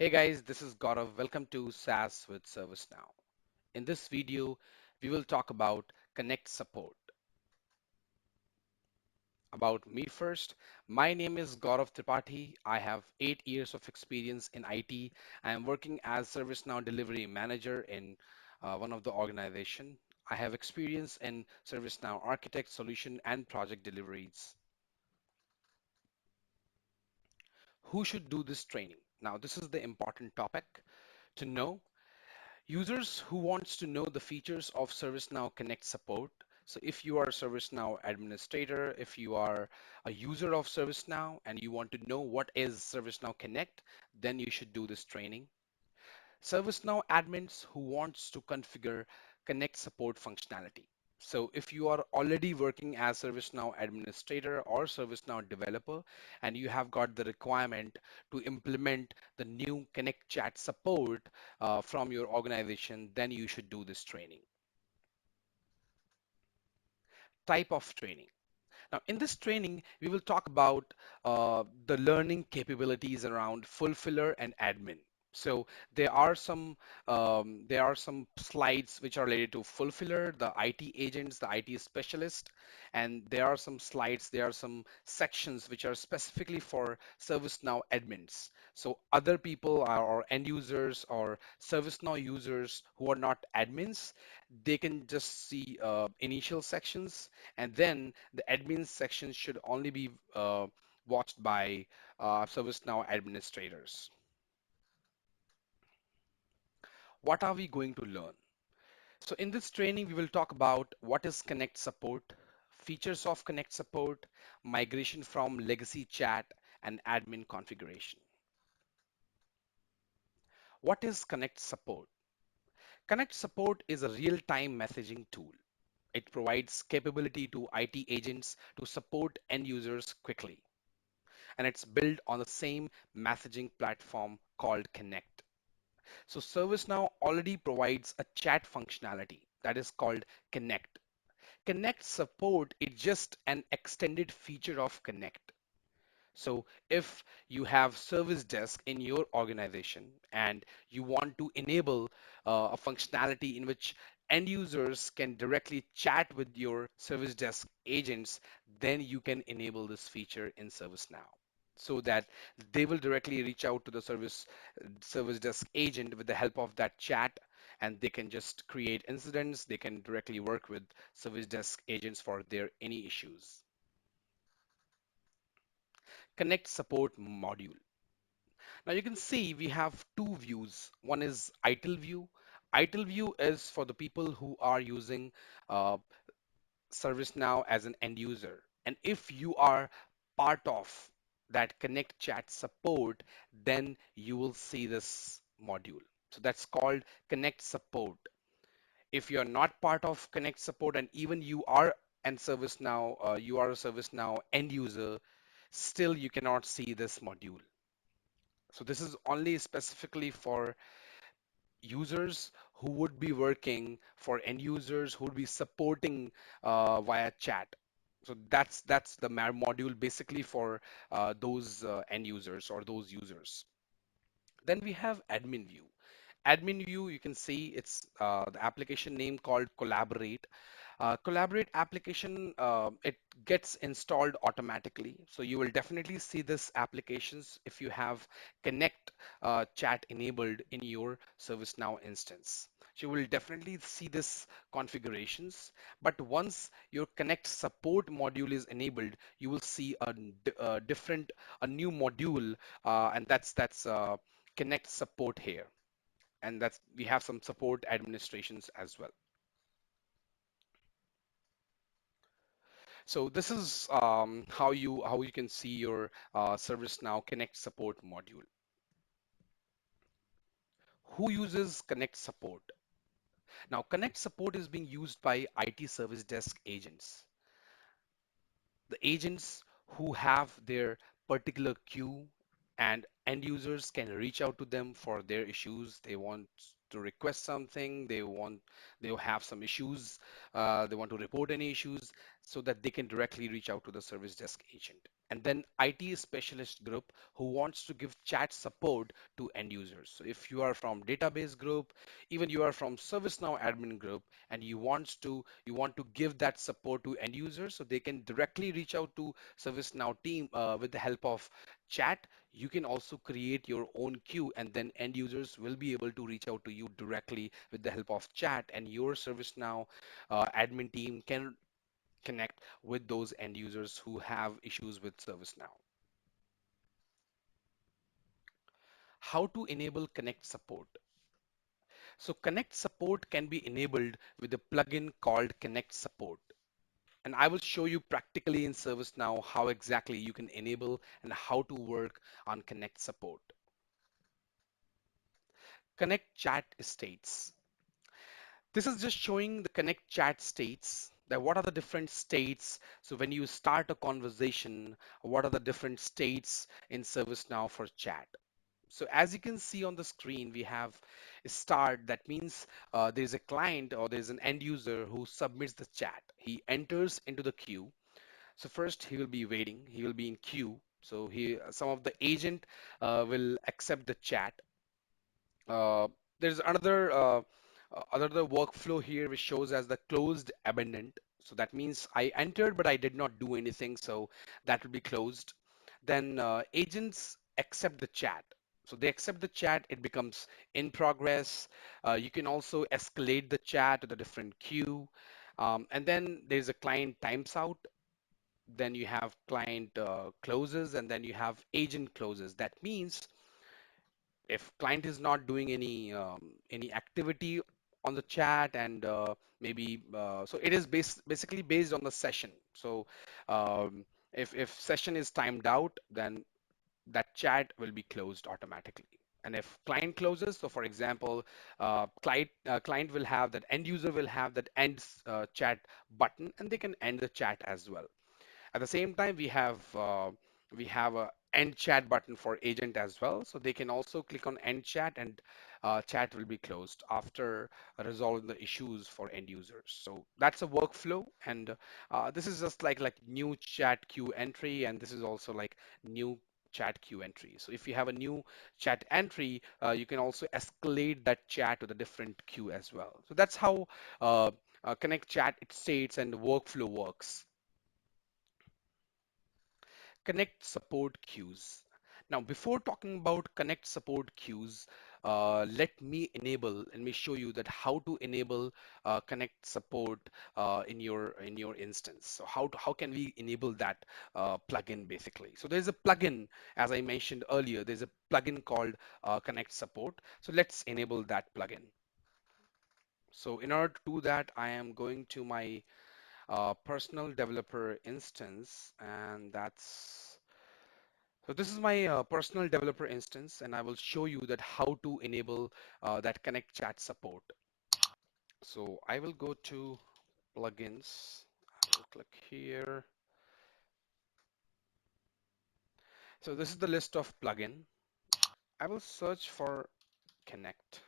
Hey guys, this is Gaurav. Welcome to SaaS with ServiceNow. In this video, we will talk about Connect Support. About me first, my name is Gaurav Tripathi. I have 8 years of experience in IT. I am working as ServiceNow Delivery Manager in one of the organization. I have experience in ServiceNow Architect, Solution, and Project deliveries. Who should do this training? Now, this is the important topic to know. Users who wants to know the features of ServiceNow Connect support. So if you are a ServiceNow administrator, if you are a user of ServiceNow and you want to know what is ServiceNow Connect, then you should do this training. ServiceNow admins who wants to configure Connect support functionality. So if you are already working as ServiceNow administrator or ServiceNow developer and you have got the requirement to implement the new Connect chat support from your organization, then you should do this training. Type of training. Now, in this training, we will talk about the learning capabilities around fulfiller and admin. So there are some slides which are related to fulfiller, the IT agents, the IT specialist, and there are some slides, there are some sections which are specifically for ServiceNow admins. So other people are or end users or ServiceNow users who are not admins, they can just see initial sections, and then the admin section should only be watched by ServiceNow administrators. What are we going to learn? So in this training, we will talk about what is Connect support, features of Connect support, migration from legacy chat, and admin configuration. What is Connect support? Connect support is a real-time messaging tool. It provides capability to IT agents to support end users quickly, and it's built on the same messaging platform called Kinect. So ServiceNow already provides a chat functionality that is called Connect. Connect support is just an extended feature of Connect. So if you have service desk in your organization and you want to enable a functionality in which end users can directly chat with your service desk agents, then you can enable this feature in ServiceNow so that they will directly reach out to the service desk agent with the help of that chat, and they can just create incidents. They can directly work with service desk agents for their any issues. Connect support module. Now you can see we have two views. One is ITIL view. ITIL view is for the people who are using uh, ServiceNow as an end user. And if you are part of that Connect Chat support, then you will see this module. So that's called Connect Support. If you're not part of Connect Support and even you are and ServiceNow, you are a ServiceNow end user, still you cannot see this module. So this is only specifically for users who would be working for end users who would be supporting via chat. So that's the module basically for those end users or those users. Then we have admin view. Admin view, you can see it's the application name called Collaborate. Collaborate application, it gets installed automatically. So you will definitely see this applications if you have Connect chat enabled in your ServiceNow instance. So you will definitely see this configurations. But once your Connect support module is enabled, you will see a different, a new module, and that's Connect support here. And that's we have some support administrations as well. So this is how you can see your ServiceNow Connect support module. Who uses Connect support? Now, Connect support is being used by IT service desk agents. The agents who have their particular queue and end users can reach out to them for their issues. They want to request something, they have some issues, they want to report any issues. so that they can directly reach out to the service desk agent. And then IT specialist group who wants to give chat support to end users. So if you are from database group, even you are from ServiceNow admin group, and you want to give that support to end users so they can directly reach out to ServiceNow team with the help of chat. You can also create your own queue, and then end users will be able to reach out to you directly with the help of chat, and your ServiceNow admin team can connect with those end users who have issues with ServiceNow. How to enable Connect Support? So Connect Support can be enabled with a plugin called Connect Support. And I will show you practically in ServiceNow how exactly you can enable and how to work on Connect Support. Connect Chat states. This is just showing the Connect Chat states, that what are the different states. So when you start a conversation, what are the different states in ServiceNow for chat? So as you can see on the screen, we have a start. That means there's a client or there's an end user who submits the chat. He enters into the queue. So first he will be waiting. He will be in queue. So some of the agent will accept the chat. Uh, there's another workflow here which shows as the closed abandoned. So that means I entered, but I did not do anything. So that will be closed. Then agents accept the chat. So they accept the chat, it becomes in progress. You can also escalate the chat to the different queue. And then there's a client times out. Then you have client closes, and then you have agent closes. That means if client is not doing any activity on the chat, and maybe so it is basically based on the session. So um, if session is timed out, then that chat will be closed automatically. And if client closes, so for example, client will have that, end user will have that end chat button, and they can end the chat as well. At the same time, we have a end chat button for agent as well, so they can also click on end chat, and chat will be closed after resolving the issues for end users. So that's a workflow, and this is just like new chat queue entry, and this is also like new chat queue entry. So if you have a new chat entry, you can also escalate that chat to the different queue as well. So that's how uh, Connect Chat it states and the workflow works. Connect support queues. Now, before talking about Connect support queues, let me show you that how to enable Connect support in your instance. So how can we enable that plugin basically? So there's a plugin, as I mentioned earlier, there's a plugin called Connect support. So let's enable that plugin. So in order to do that, I am going to my personal developer instance, and so this is my personal developer instance, and I will show you that how to enable that Connect Chat support. So I will go to plugins. I will click here. So this is the list of plugin. I will search for Connect.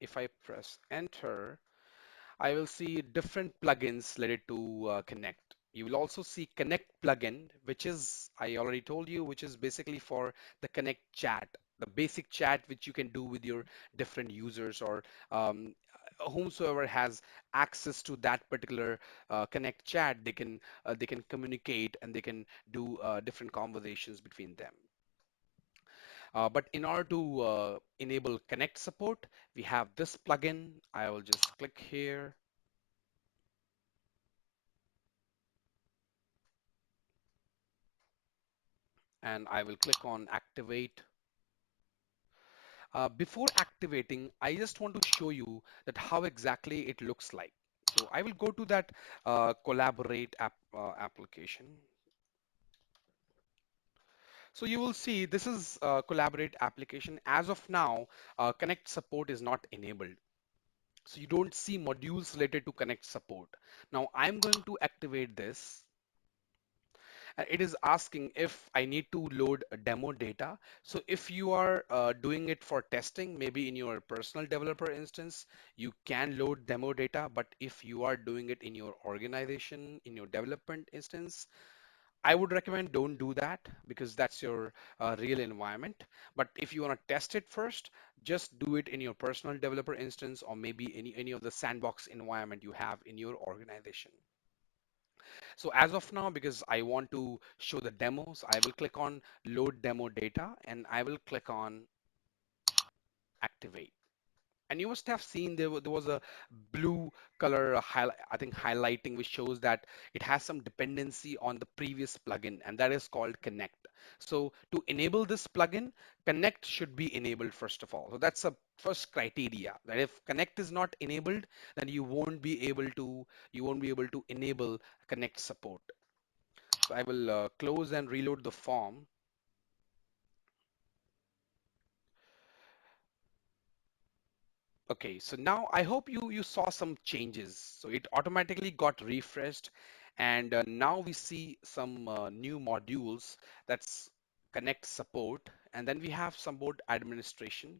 If I press enter, I will see different plugins related to Connect. You will also see Connect plugin, which is, I already told you, which is basically for the Connect chat, the basic chat which you can do with your different users or whomsoever has access to that particular Connect chat. They can communicate, and they can do different conversations between them. But in order to enable Connect support, we have this plugin. I will just click here, and I will click on activate. Before activating, I just want to show you that how exactly it looks like. So I will go to that collaborate application. So you will see this is collaborate application. As of now, Connect support is not enabled. So you don't see modules related to Connect support. Now I'm going to activate this. It is asking if I need to load a demo data. So if you are doing it for testing, maybe in your personal developer instance, you can load demo data. But if you are doing it in your organization, in your development instance, I would recommend don't do that because that's your real environment. But if you want to test it first, just do it in your personal developer instance or maybe any of the sandbox environment you have in your organization. So as of now, because I want to show the demos, I will click on load demo data and I will click on activate. And you must have seen there was a blue color I think highlighting which shows that it has some dependency on the previous plugin, and that is called Connect. So to enable this plugin, Connect should be enabled first of all. So that's a first criteria that if Connect is not enabled, then you won't be able to enable Connect support. So I will close and reload the form. Okay, so now I hope you saw some changes. So it automatically got refreshed, and now we see some new modules. That's Connect Support, and then we have support administration.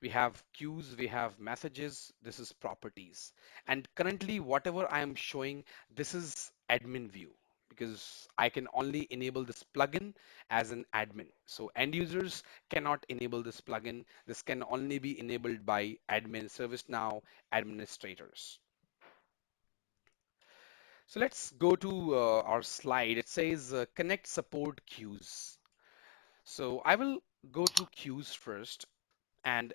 We have queues, we have messages. This is properties, and currently whatever I am showing, this is admin view because I can only enable this plugin as an admin. So end users cannot enable this plugin. This can only be enabled by admin ServiceNow administrators. So let's go to our slide. It says connect support queues. So I will go to queues first. And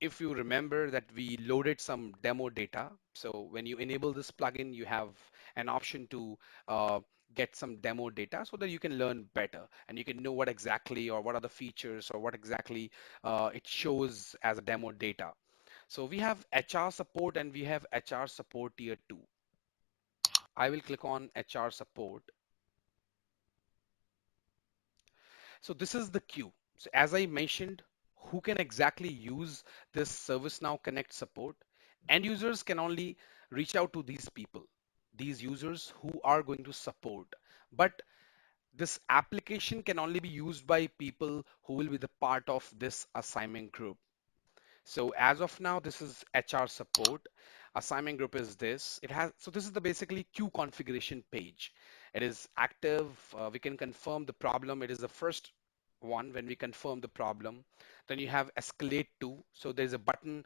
if you remember that we loaded some demo data, so when you enable this plugin, you have an option to uh, get some demo data so that you can learn better and you can know what exactly or what are the features or what exactly it shows as a demo data. So we have HR support and we have HR support tier 2. I will click on HR support. So this is the queue. So as I mentioned, who can exactly use this ServiceNow Connect support? End users can only reach out to these people, these users who are going to support. But this application can only be used by people who will be the part of this assignment group. So as of now, this is HR support. Assignment group is this. So this is the basically queue configuration page. It is active. We can confirm the problem. It is the first one when we confirm the problem. Then you have escalate to. So there's a button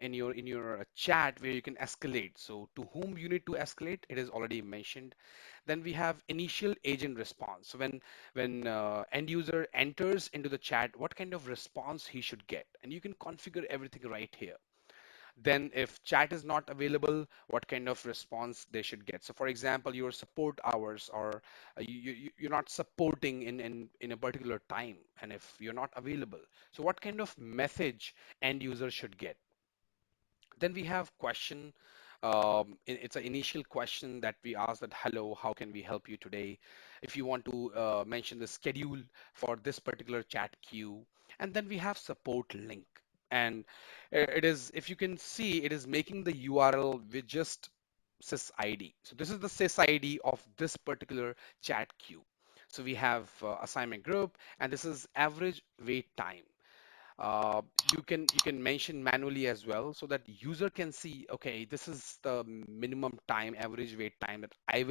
in your chat where you can escalate. So to whom you need to escalate, it is already mentioned. Then we have initial agent response. So when end user enters into the chat, what kind of response he should get, and you can configure everything right here. Then if chat is not available, what kind of response they should get. So for example, your support hours or you're not supporting in a particular time, and if you're not available, so what kind of message end user should get. Then we have question. It's an initial question that we ask that, hello, how can we help you today? If you want to mention the schedule for this particular chat queue. And then we have support link. And it is, if you can see, it is making the URL with just sys ID. So this is the sys ID of this particular chat queue. So we have assignment group, and this is average wait time. You can mention manually as well so that user can see, okay, this is the minimum time, average wait time that I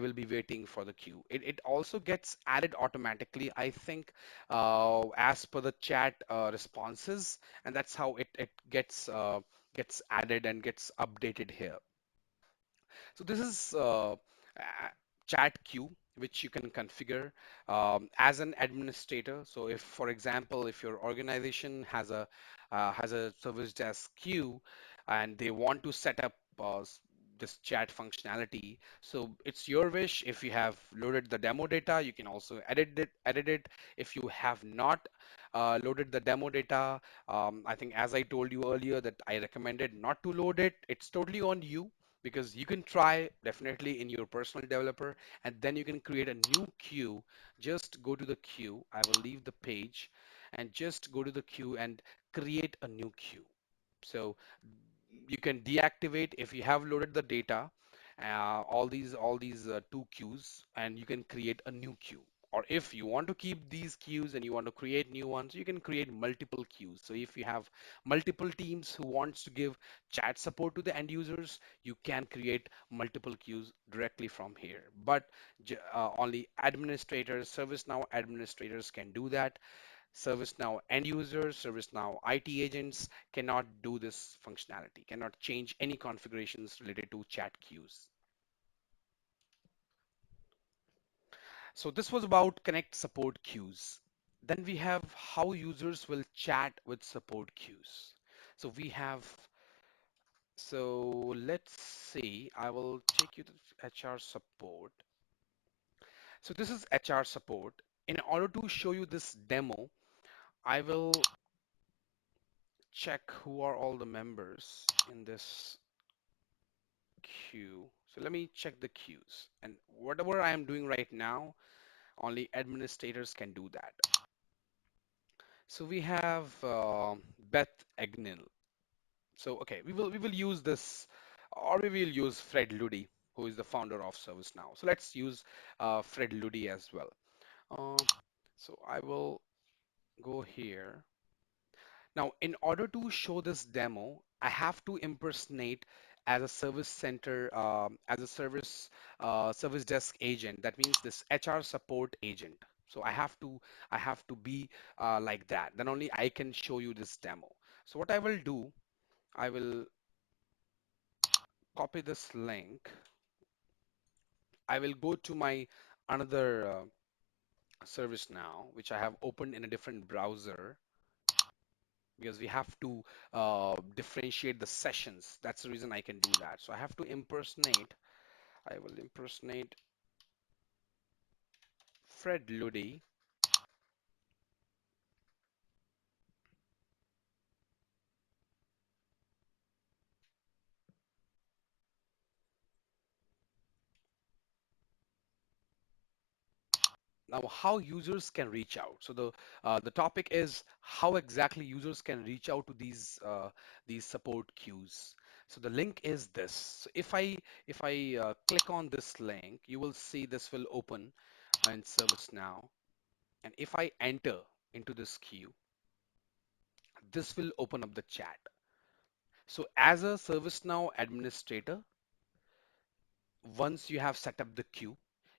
will be waiting for the queue. It also gets added automatically, I think, as per the chat responses, and that's how it gets added and gets updated here. So this is chat queue, which you can configure as an administrator. So if, for example, if your organization has a service desk queue and they want to set up this chat functionality, so it's your wish. If you have loaded the demo data, you can also edit it. If you have not loaded the demo data, I think as I told you earlier that I recommended not to load it. It's totally on you because you can try definitely in your personal developer and then you can create a new queue. Just go to the queue. I will leave the page and just go to the queue and create a new queue. So you can deactivate if you have loaded the data, all these two queues, and you can create a new queue. Or if you want to keep these queues and you want to create new ones, you can create multiple queues. So if you have multiple teams who wants to give chat support to the end users, you can create multiple queues directly from here. But only administrators, ServiceNow administrators can do that. ServiceNow end users, ServiceNow IT agents cannot do this functionality, cannot change any configurations related to chat queues. So this was about Connect support queues. Then we have how users will chat with support queues. So we have, so let's see, I will take you to HR support. So this is HR support. In order to show you this demo, I will check who are all the members in this queue. So let me check the queues. And whatever I am doing right now, only administrators can do that. So we have Beth Agnil. So okay, we will use this, or we will use Fred Luddy, who is the founder of ServiceNow. So let's use Fred Luddy as well. Uh, so I will go here. Now, in order to show this demo, I have to impersonate as a service center, as a service desk agent. That means this HR support agent. So I have to be like that. Then only I can show you this demo. So what I will do, I will copy this link. I will go to my another service now, which I have opened in a different browser, because we have to differentiate the sessions. That's the reason I can do that. So I have to impersonate. I will impersonate Fred Luddy. Now, how users can reach out. So the topic is how exactly users can reach out to these support queues. So the link is this. So if I click on this link, you will see this will open in ServiceNow. And if I enter into this queue, this will open up the chat. So as a ServiceNow administrator, once you have set up the queue,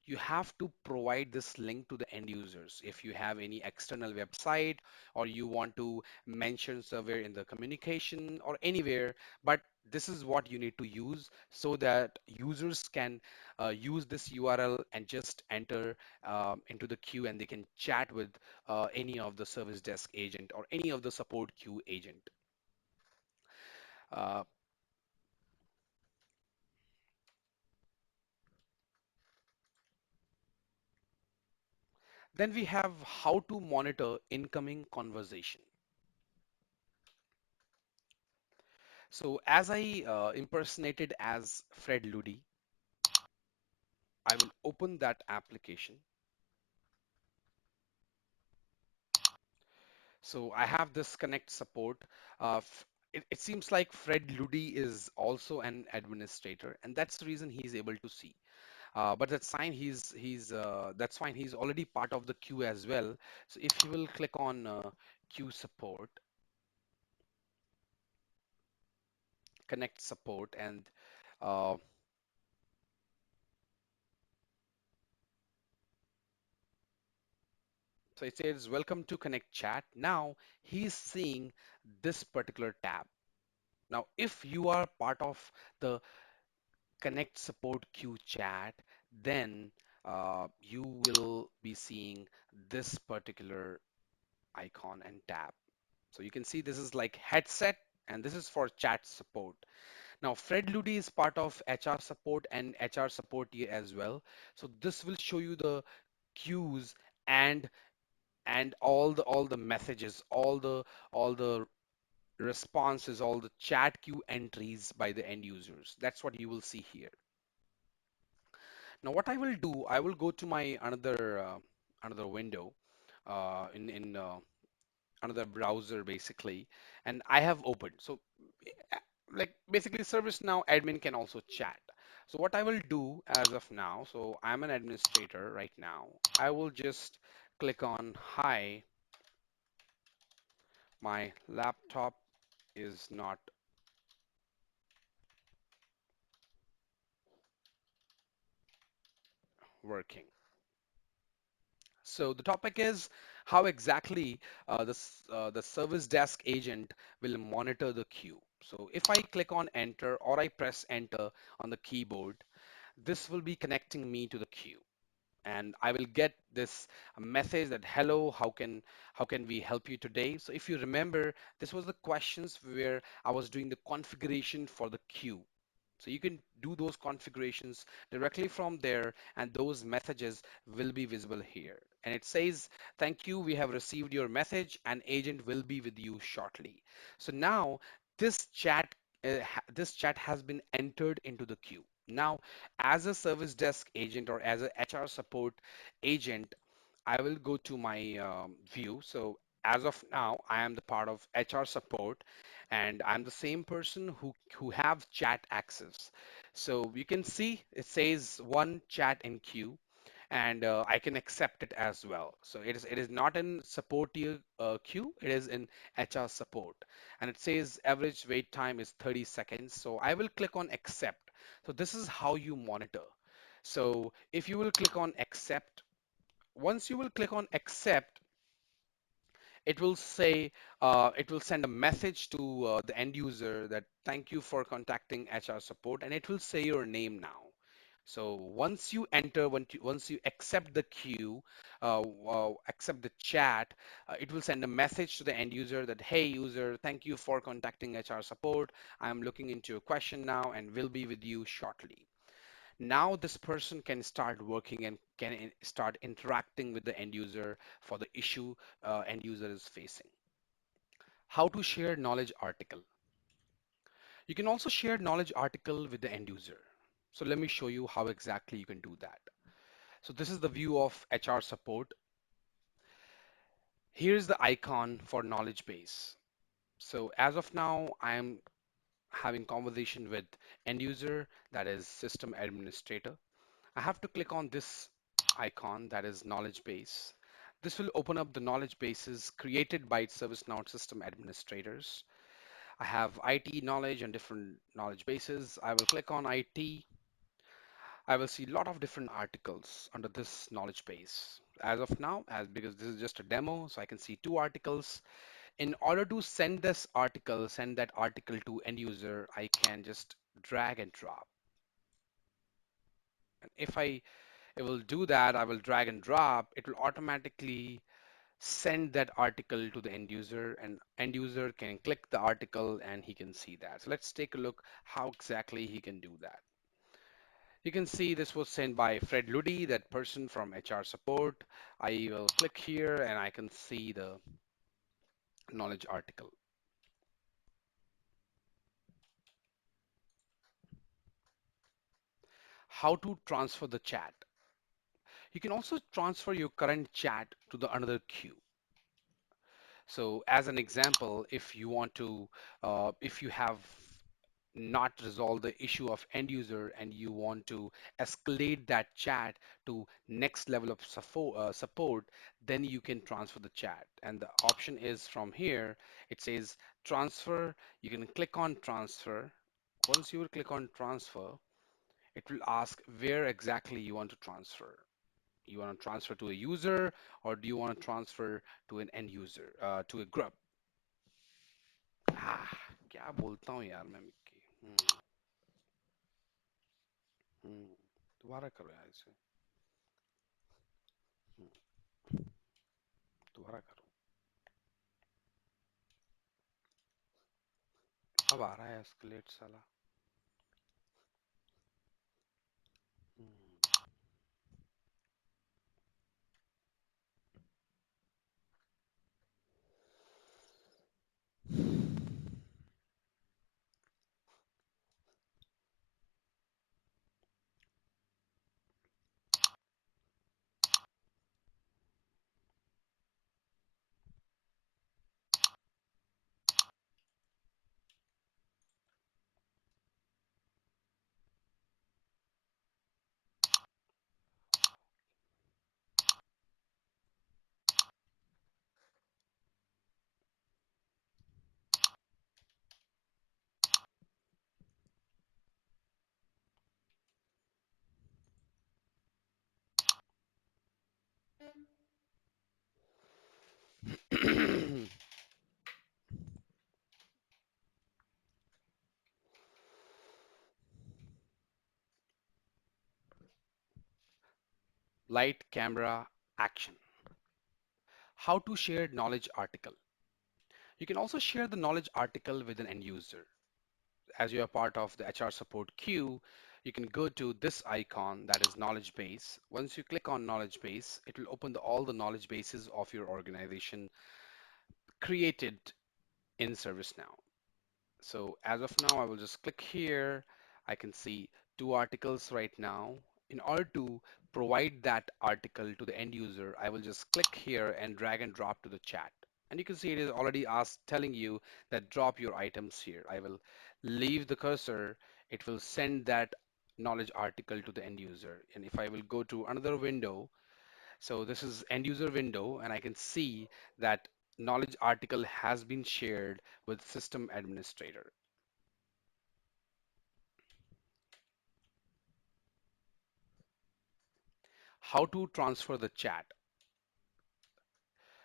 you have to provide this link to the end users. If you have any external website or you want to mention somewhere in the communication or anywhere, but this is what you need to use so that users can use this URL and just enter into the queue, and they can chat with any of the service desk agent or any of the support queue agent. Uh, then we have how to monitor incoming conversation. So as I impersonated as Fred Luddy, I will open that application. So I have this Connect support. It seems like Fred Luddy is also an administrator, and that's the reason he's able to see. But that's fine. That's fine. He's already part of the queue as well. So if you will click on queue support, Connect support, and uh, so it says, welcome to Connect Chat. Now he's seeing this particular tab. Now, if you are part of the Connect Support Queue chat, then you will be seeing this particular icon and tab. So you can see this is like headset, and this is for chat support. Now, Fred Luddy is part of HR support and HR support here as well. So this will show you the queues and all the messages, all the responses, all the chat queue entries by the end users. That's what you will see here. Now, what I will do, I will go to my another window in another browser basically, and I have opened. So, like basically, ServiceNow admin can also chat. So what I will do as of now, so I'm an administrator right now. I will just click on hi, my laptop is not working. So the topic is how exactly the service desk agent will monitor the queue. So if I click on enter or I press enter on the keyboard, this will be connecting me to the queue. And I will get this message that hello, how can we help you today? So if you remember, this was the questions where I was doing the configuration for the queue. So you can do those configurations directly from there, and those messages will be visible here. And it says, thank you, we have received your message, an agent will be with you shortly. So now this chat has been entered into the queue. Now, as a service desk agent or as a HR support agent, I will go to my view. So as of now, I am the part of HR support, and I'm the same person who have chat access. So you can see it says one chat in queue, and I can accept it as well. So it is not in support queue, it is in HR support, and it says average wait time is 30 seconds. So I will click on accept. So this is how you monitor. So if you will click on accept, once you will click on accept, it will say, it will send a message to the end user that thank you for contacting HR support, and it will say your name now. So once you enter, once you accept the queue, accept the chat, it will send a message to the end user that, hey user, thank you for contacting HR support. I'm looking into your question now and will be with you shortly. Now this person can start working and can start interacting with the end user for the issue end user is facing. How to share knowledge article. You can also share knowledge article with the end user. So let me show you how exactly you can do that. So this is the view of HR support. Here's the icon for knowledge base. So as of now, I am having conversation with end user, that is system administrator. I have to click on this icon, that is knowledge base. This will open up the knowledge bases created by ServiceNow system administrators. I have IT knowledge and different knowledge bases. I will click on IT. I will see a lot of different articles under this knowledge base. As of now, as because this is just a demo, so I can see two articles. In order to send that article to end user, I can just drag and drop. And if I will do that, I will drag and drop, it will automatically send that article to the end user, and end user can click the article and he can see that. So let's take a look how exactly he can do that. You can see this was sent by Fred Luddy, that person from HR support. I will click here and I can see the knowledge article. How to transfer the chat. You can also transfer your current chat to the another queue. So as an example, if you want to, if you have not resolved the issue of end user and you want to escalate that chat to next level of support, then you can transfer the chat. And the option is from here, it says transfer. You can click on transfer. Once you will click on transfer, it will ask where exactly you want to transfer. You want to transfer to a user, or do you want to transfer to an end user, to a group? Ah, क्या बोलता हूँ यार मैं Mickey हम्म, दोबारा करो यार इसे हम्म, दोबारा करो अब आ रहा है एस्केलेट साला हम्म, Light, camera, action. How to share knowledge article. You can also share the knowledge article with an end user. As you are part of the HR support queue, you can go to this icon that is knowledge base. Once you click on knowledge base, it will open all the knowledge bases of your organization created in ServiceNow. So as of now, I will just click here. I can see two articles right now. In order to provide that article to the end user, I will just click here and drag and drop to the chat. And you can see it is already asked, telling you that drop your items here. I will leave the cursor. It will send that knowledge article to the end user. And if I will go to another window, so this is end user window, and I can see that knowledge article has been shared with system administrator. How to transfer the chat.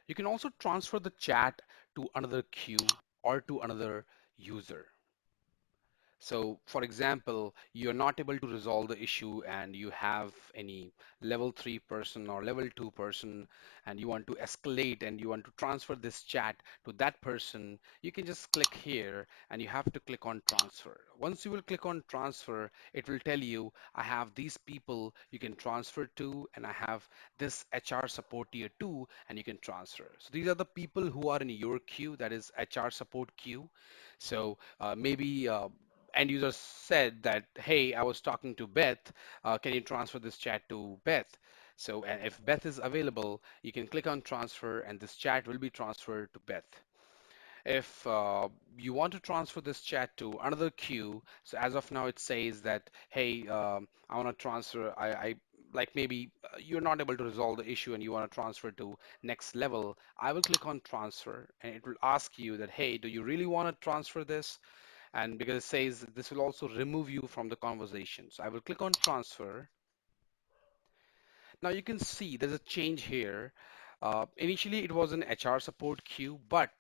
You can also transfer the chat to another queue or to another user. So for example, you're not able to resolve the issue and you have any level 3 person or level 2 person and you want to escalate and you want to transfer this chat to that person, you can just click here and you have to click on transfer. Once you will click on transfer, it will tell you, I have these people you can transfer to and I have this HR support tier 2 and you can transfer. So these are the people who are in your queue, that is HR support queue. So maybe end user said that, hey, I was talking to Beth. Can you transfer this chat to Beth? So, and if Beth is available, you can click on transfer and this chat will be transferred to Beth. If you want to transfer this chat to another queue, so as of now it says that, hey, I want to transfer, I like maybe you're not able to resolve the issue and you want to transfer to next level, I will click on transfer and it will ask you that, hey, do you really want to transfer this? And because it says this will also remove you from the conversation. So I will click on transfer. Now you can see there's a change here. Initially it was an HR support queue, but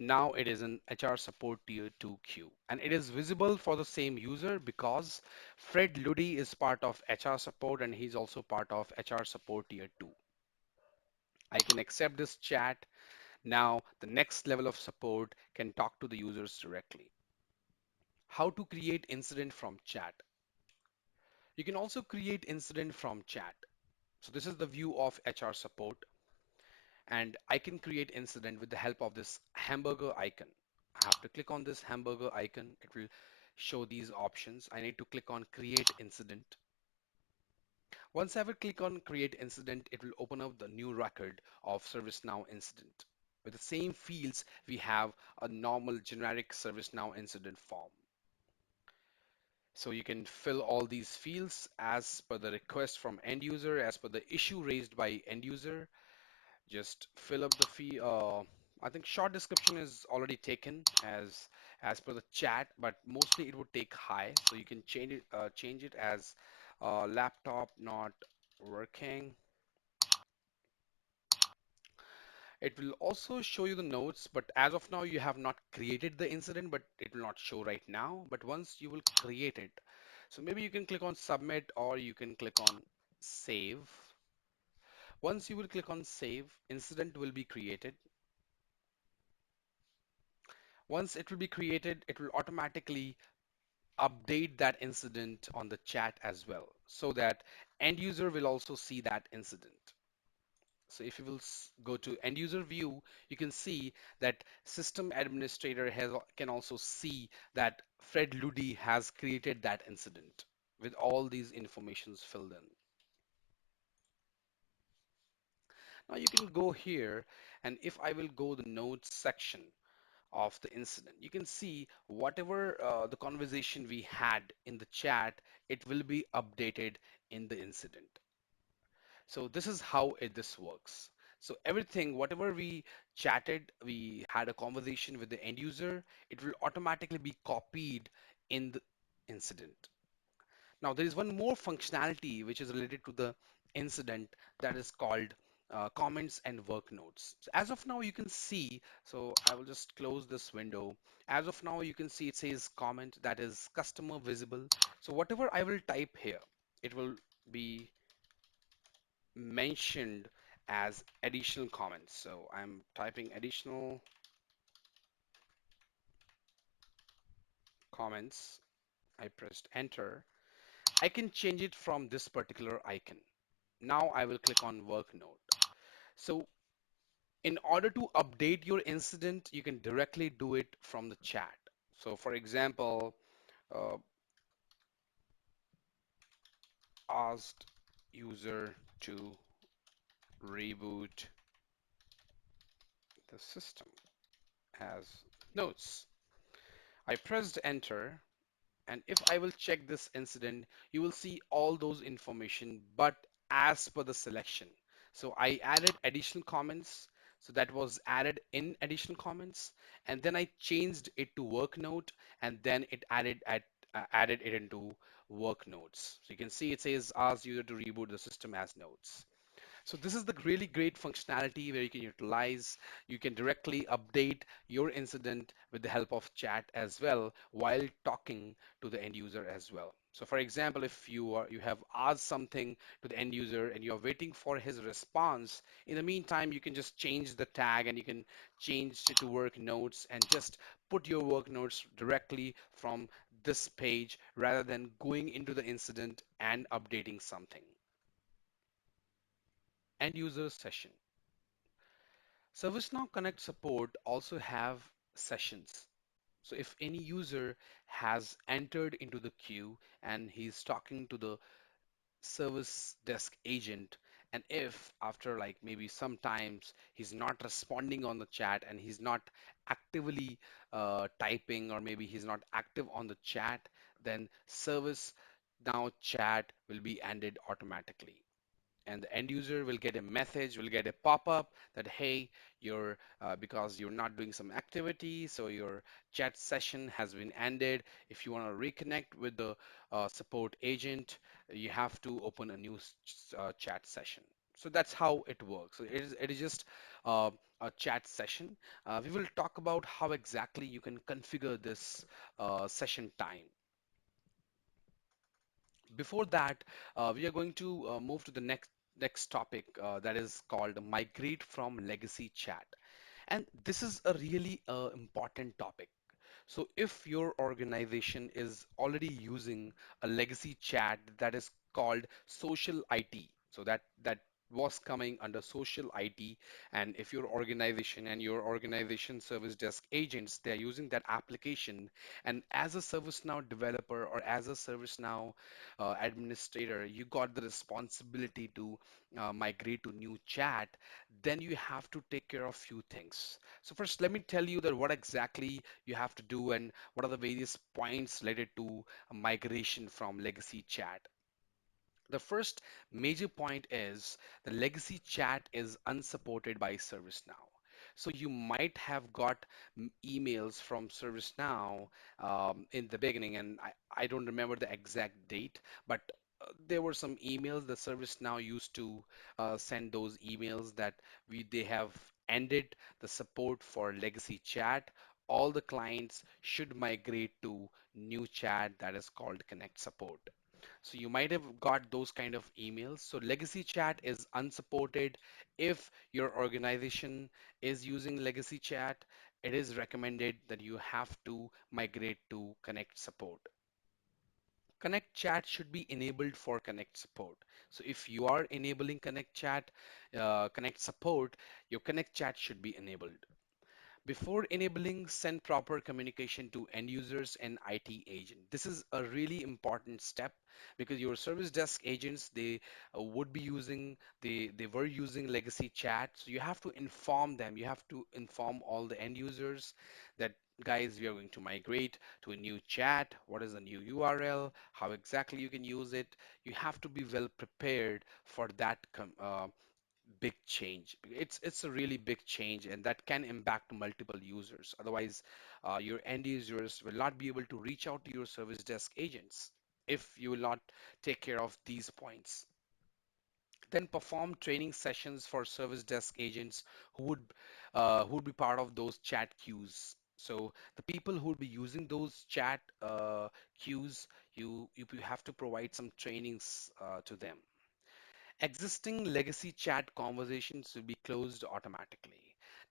now it is an HR support tier 2 queue. And it is visible for the same user because Fred Luddy is part of HR support and he's also part of HR support tier 2. I can accept this chat. Now the next level of support can talk to the users directly. How to create incident from chat. You can also create incident from chat. So this is the view of HR support, and I can create incident with the help of this hamburger icon. I have to click on this hamburger icon. It will show these options. I need to click on create incident. Once I will click on create incident, it will open up the new record of ServiceNow incident. With the same fields, we have a normal generic ServiceNow incident form. So you can fill all these fields as per the request from end user, as per the issue raised by end user. Just fill up the fee. I think short description is already taken as per the chat, but mostly it would take high. So you can change it as laptop not working. It will also show you the notes, but as of now you have not created the incident, but it will not show right now. But once you will create it, so maybe you can click on submit or you can click on save. Once you will click on save, incident will be created. Once it will be created, it will automatically update that incident on the chat as well, so that end user will also see that incident. So if you will go to end user view, you can see that system administrator can also see that Fred Luddy has created that incident with all these informations filled in. Now you can go here, and if I will go the notes section of the incident, you can see whatever the conversation we had in the chat, it will be updated in the incident. So this is how this works. So everything, whatever we chatted, we had a conversation with the end user, it will automatically be copied in the incident. Now there is one more functionality which is related to the incident, that is called comments and work notes. So as of now, you can see, so I will just close this window. As of now, you can see it says comment, that is customer visible. So whatever I will type here, it will be mentioned as additional comments. So I'm typing additional comments. I pressed enter. I can change it from this particular icon. Now I will click on work note. So in order to update your incident, you can directly do it from the chat. So for example, uh, asked user to reboot the system as notes. I pressed enter, and if I will check this incident, you will see all those information, but as per the selection. So I added additional comments. So that was added in additional comments, and then I changed it to work note, and then it added it into work notes. So you can see it says ask user to reboot the system as notes. So this is the really great functionality where you can utilize, you can directly update your incident with the help of chat as well while talking to the end user as well. So for example, if you have asked something to the end user and you're waiting for his response, in the meantime, you can just change the tag and you can change it to work notes and just put your work notes directly from this page rather than going into the incident and updating something. End user session. ServiceNow Connect support also have sessions. So if any user has entered into the queue and he's talking to the service desk agent, and if after like maybe sometimes he's not responding on the chat and he's not actively typing, or maybe he's not active on the chat, then service now chat will be ended automatically, and the end user will get a message, will get a pop-up that, hey, you're because you're not doing some activity, so your chat session has been ended. If you want to reconnect with the support agent, you have to open a new chat session. So that's how it works. So it is just uh, a chat session. We will talk about how exactly you can configure this session time. Before that, we are going to move to the next topic, that is called migrate from legacy chat. And this is a really important topic. So if your organization is already using a legacy chat that is called social IT, so that was coming under social IT, and if your organization and your organization service desk agents, they're using that application, and as a ServiceNow developer or as a ServiceNow administrator, you got the responsibility to migrate to new chat, then you have to take care of few things. So first, let me tell you that what exactly you have to do and what are the various points related to a migration from legacy chat. The first major point is the legacy chat is unsupported by ServiceNow. So you might have got emails from ServiceNow in the beginning, and I don't remember the exact date, but there were some emails that ServiceNow used to send those emails that they have ended the support for legacy chat. All the clients should migrate to new chat that is called Kinect Support. So you might have got those kind of emails. So legacy chat is unsupported. If your organization is using legacy chat, it is recommended that you have to migrate to Connect Support. Connect Chat should be enabled for Connect Support. So if you are enabling Connect Chat, Connect Support, your Connect Chat should be enabled. Before enabling, send proper communication to end users and IT agent. This is a really important step because your service desk agents, they would be using, they were using legacy chat. So you have to inform them, you have to inform all the end users that, guys, we are going to migrate to a new chat. What is the new URL? How exactly you can use it? You have to be well prepared for that big change. It's a really big change, and that can impact multiple users. Otherwise, your end users will not be able to reach out to your service desk agents if you will not take care of these points. Then perform training sessions for service desk agents who would be part of those chat queues. So the people who would be using those chat queues, you have to provide some trainings to them. Existing legacy chat conversations will be closed automatically.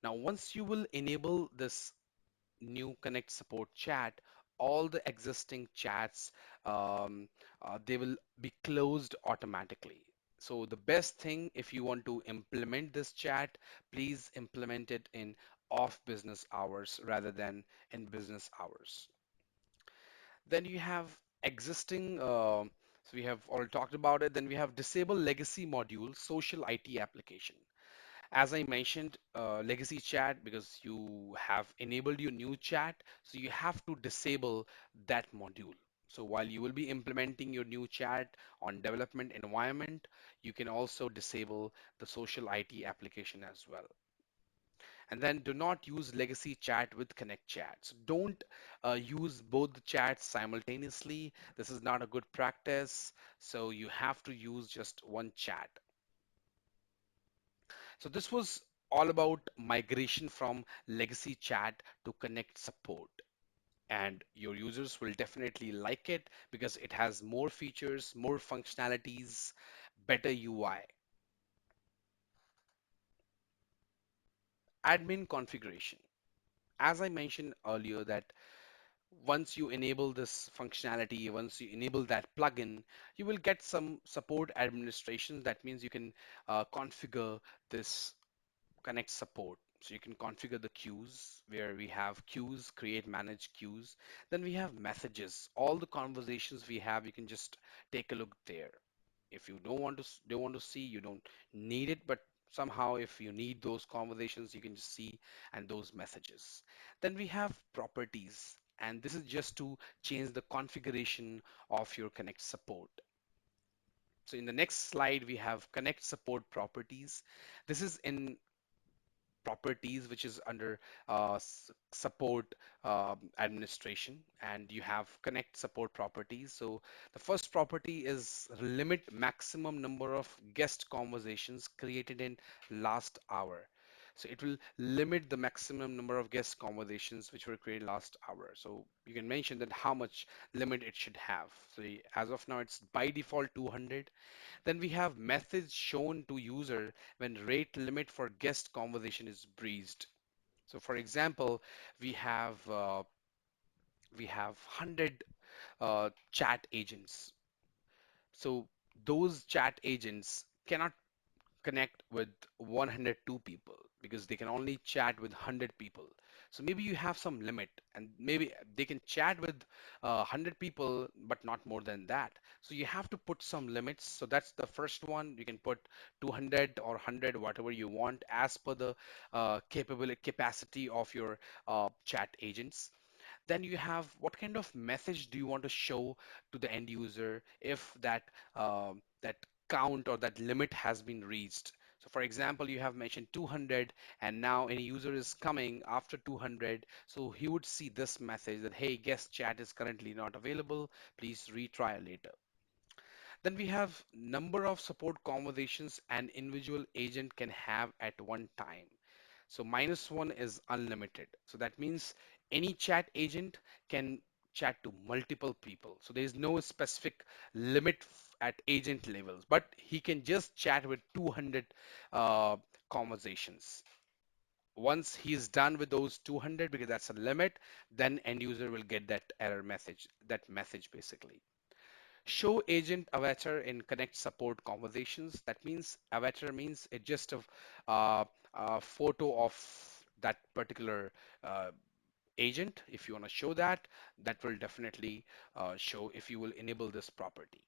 Now, once you will enable this new Connect Support chat, all the existing chats um, they will be closed automatically. So the best thing, if you want to implement this chat, please implement it in off business hours rather than in business hours. Then you have existing, so we have already talked about it. Then we have disable legacy module, social IT application. As I mentioned, legacy chat, because you have enabled your new chat, so you have to disable that module. So while you will be implementing your new chat on development environment, you can also disable the social IT application as well. And then do not use legacy chat with Connect chat. So don't use both the chats simultaneously. This is not a good practice. So you have to use just one chat. So this was all about migration from legacy chat to Connect Support. And your users will definitely like it because it has more features, more functionalities, better UI. Admin configuration. As I mentioned earlier, that once you enable this functionality, once you enable that plugin, you will get some support administration. That means you can configure this Connect Support. So you can configure the queues where we have queues, create, manage queues. Then we have messages. All the conversations we have, you can just take a look there. If you don't want to see, you don't need it, but somehow if you need those conversations, you can just see and those messages. Then we have properties, and this is just to change the configuration of your Connect Support. So in the next slide, we have Connect Support properties. This is in properties, which is under support administration, and you have Connect Support properties. So the first property is limit maximum number of guest conversations created in last hour. So it will limit the maximum number of guest conversations which were created last hour. So you can mention that how much limit it should have. So as of now, it's by default 200. Then we have methods shown to user when rate limit for guest conversation is breached. So for example, we have uh, we have 100 chat agents. So those chat agents cannot connect with 102 people because they can only chat with 100 people. So maybe you have some limit and maybe they can chat with 100 people, but not more than that. So you have to put some limits. So that's the first one. You can put 200 or 100, whatever you want, as per the capacity of your chat agents. Then you have what kind of message do you want to show to the end user if that count or that limit has been reached. So for example, you have mentioned 200 and now any user is coming after 200. So he would see this message that, hey, guest chat is currently not available. Please retry later. Then we have number of support conversations an individual agent can have at one time. So -1 is unlimited. So that means any chat agent can chat to multiple people. So there is no specific limit at agent levels, but he can just chat with 200 uh, conversations. Once he's done with those 200, because that's a limit, then end user will get that error message, that message basically. Show agent avatar in Connect Support conversations. That means avatar means it just a photo of that particular uh, agent. If you want to show that, that will definitely show if you will enable this property.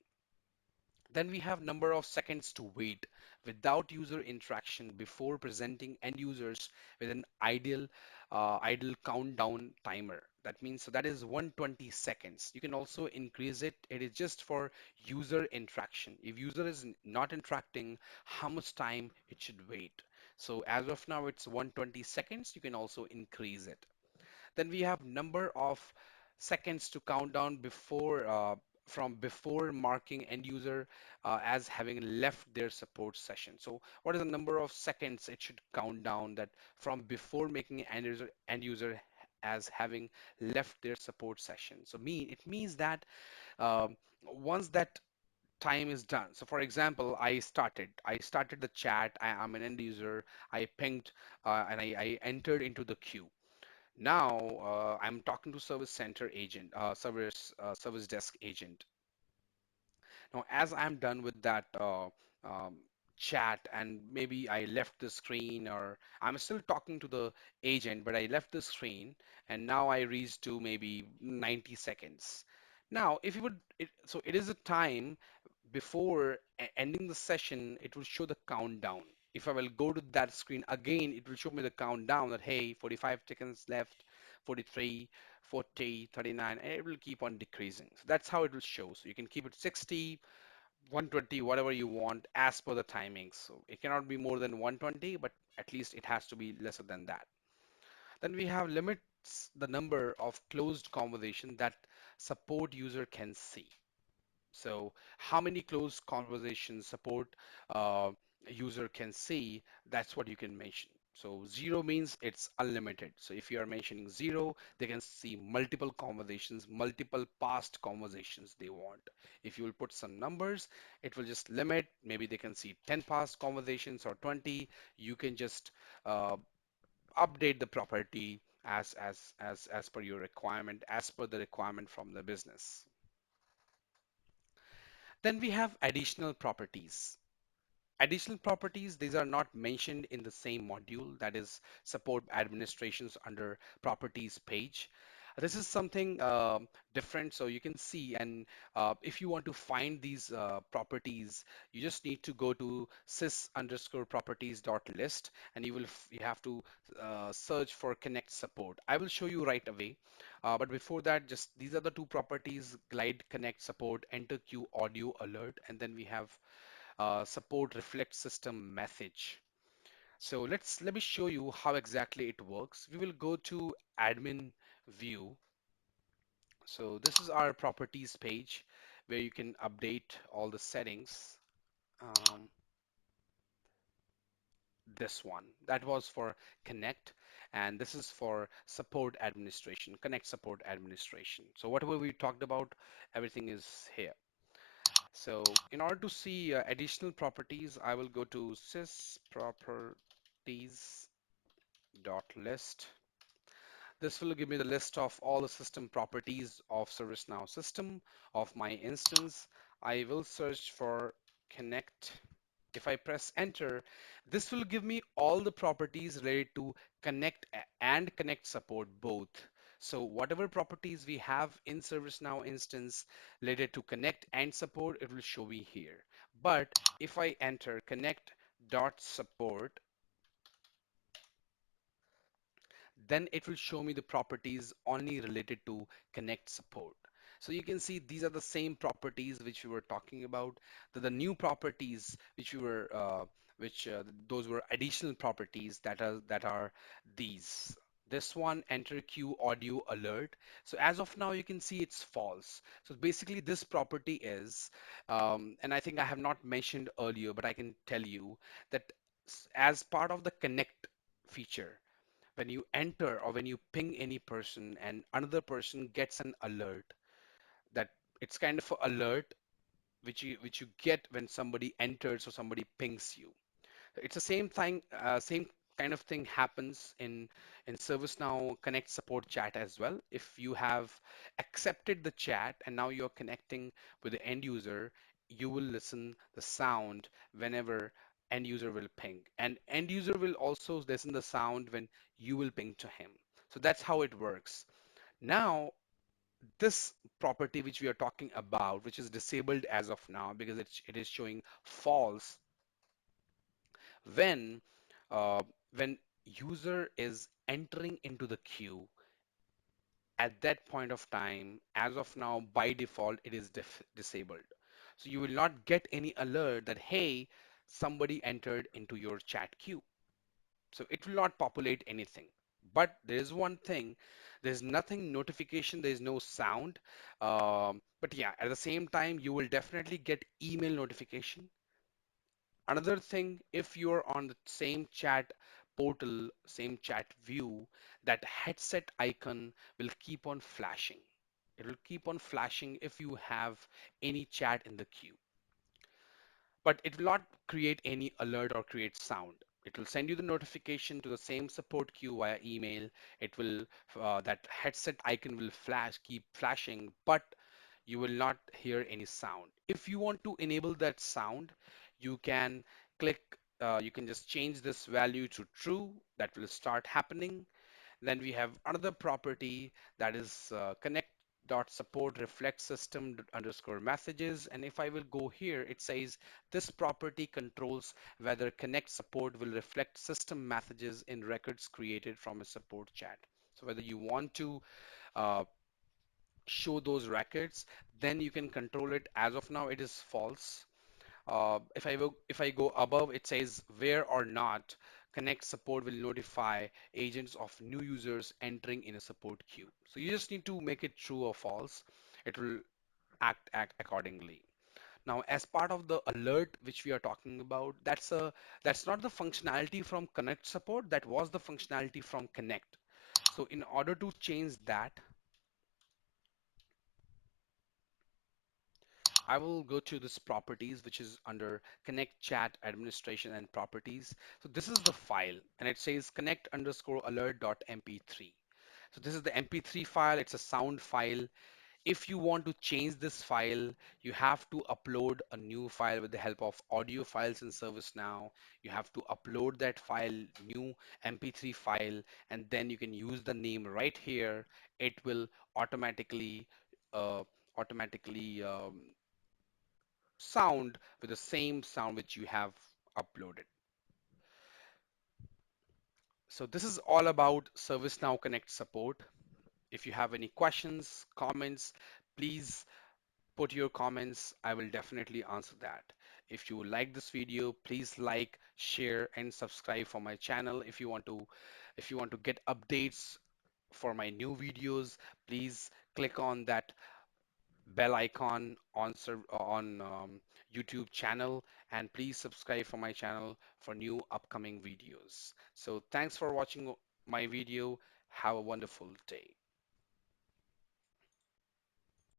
Then we have number of seconds to wait without user interaction before presenting end users with an ideal countdown timer. That means so that is 120 seconds. You can also increase it. It is just for user interaction. If user is not interacting, how much time it should wait. So as of now, it's 120 seconds. You can also increase it. Then we have number of seconds to count down before from before marking end user as having left their support session. So what is the number of seconds it should count down that from before making end user as having left their support session. So it means that um, once that time is done. So for example, I started the chat. I'm an end user. I pinged and I entered into the queue. Now I'm talking to service center agent, service desk agent. Now, as I'm done with that um, chat, and maybe I left the screen, or I'm still talking to the agent, but I left the screen, and now I reached to maybe 90 seconds. Now, if you would, so it is a time before ending the session, it will show the countdown. If I will go to that screen again, it will show me the countdown that, hey, 45 seconds left, 43, 40, 39, and it will keep on decreasing. So that's how it will show. So you can keep it 60, 120, whatever you want as per the timing. So it cannot be more than 120, but at least it has to be lesser than that. Then we have limits the number of closed conversation that support user can see. So how many closed conversations support uh, user can see, that's what you can mention. So zero means it's unlimited. So if you are mentioning zero, they can see multiple conversations, multiple past conversations they want. If you will put some numbers, it will just limit. Maybe they can see 10 past conversations or 20. You can just uh, update the property as per your requirement, as per the requirement from the business. Then we have additional properties. Additional properties, these are not mentioned in the same module, that is support administrations under properties page. This is something different, so you can see, and if you want to find these properties, you just need to go to sys underscore properties dot list, and you have to search for Kinect Support. I will show you right away, but before that, just these are the two properties: glide Connect Support, enter queue audio alert, and then we have support reflect system message. So let me show you how exactly it works. We will go to admin view. So this is our properties page where you can update all the settings. Um, this one that was for Connect, and this is for support administration, Connect support administration. So whatever we talked about, everything is here. So in order to see additional properties, I will go to sys properties dot list. This will give me the list of all the system properties of ServiceNow system of my instance. I will search for Connect. If I press enter, this will give me all the properties related to Connect and Connect Support both. So whatever properties we have in ServiceNow instance related to Connect and Support, it will show me here. But if I enter connect.support, then it will show me the properties only related to Connect Support. So you can see these are the same properties which we were talking about. The new properties which we were, which those were additional properties that are these. This one, enter queue audio alert. So as of now, you can see it's false. So basically, this property is, and I think I have not mentioned earlier, but I can tell you that as part of the Connect feature, when you enter or when you ping any person and another person gets an alert, that it's kind of an alert which you get when somebody enters or somebody pings you. It's the same thing, same kind of thing happens in ServiceNow Connect Support chat as well. If you have accepted the chat and now you're connecting with the end user, you will listen the sound whenever end user will ping, and end user will also listen the sound when you will ping to him. So that's how it works. Now, this property which we are talking about, which is disabled as of now because it is showing false when uh, when user is entering into the queue at that point of time, as of now, by default, it is disabled. So you will not get any alert that, hey, somebody entered into your chat queue. So it will not populate anything. But there is one thing There's nothing notification, there's no sound. But yeah, at the same time, you will definitely get email notification. Another thing, if you're on the same chat portal, same chat view, that headset icon will keep on flashing. It will keep on flashing if you have any chat in the queue, but it will not create any alert or create sound. It will send you the notification to the same support queue via email. It will, that headset icon will flash, keep flashing, but you will not hear any sound. If you want to enable that sound, you can click, you can just change this value to true. That will start happening. Then we have another property that is connect.support reflect system underscore messages. And if I will go here, it says this property controls whether connect support will reflect system messages in records created from a support chat. So whether you want to uh, show those records, then you can control it. As of now, it is false. If I go above, it says where or not Connect support will notify agents of new users entering in a support queue. So you just need to make it true or false. It will act accordingly. Now, as part of the alert which we are talking about, that's not the functionality from Connect support. That was the functionality from Connect. So in order to change that, I will go to this properties, which is under connect chat administration and properties. So this is the file and it says connect underscore alert.mp3. So this is the MP3 file. It's a sound file. If you want to change this file, you have to upload a new file with the help of audio files in ServiceNow. You have to upload that file, new MP3 file, and then you can use the name right here. It will automatically uh, automatically sound with the same sound which you have uploaded. So this is all about ServiceNow Connect support. If you have any questions, comments, please put your comments. I will definitely answer that. If you like this video, please like, share, and subscribe for my channel. If you want to get updates for my new videos, please click on that bell icon on YouTube channel, and please subscribe for my channel for new upcoming videos. So thanks for watching my video. Have a wonderful day.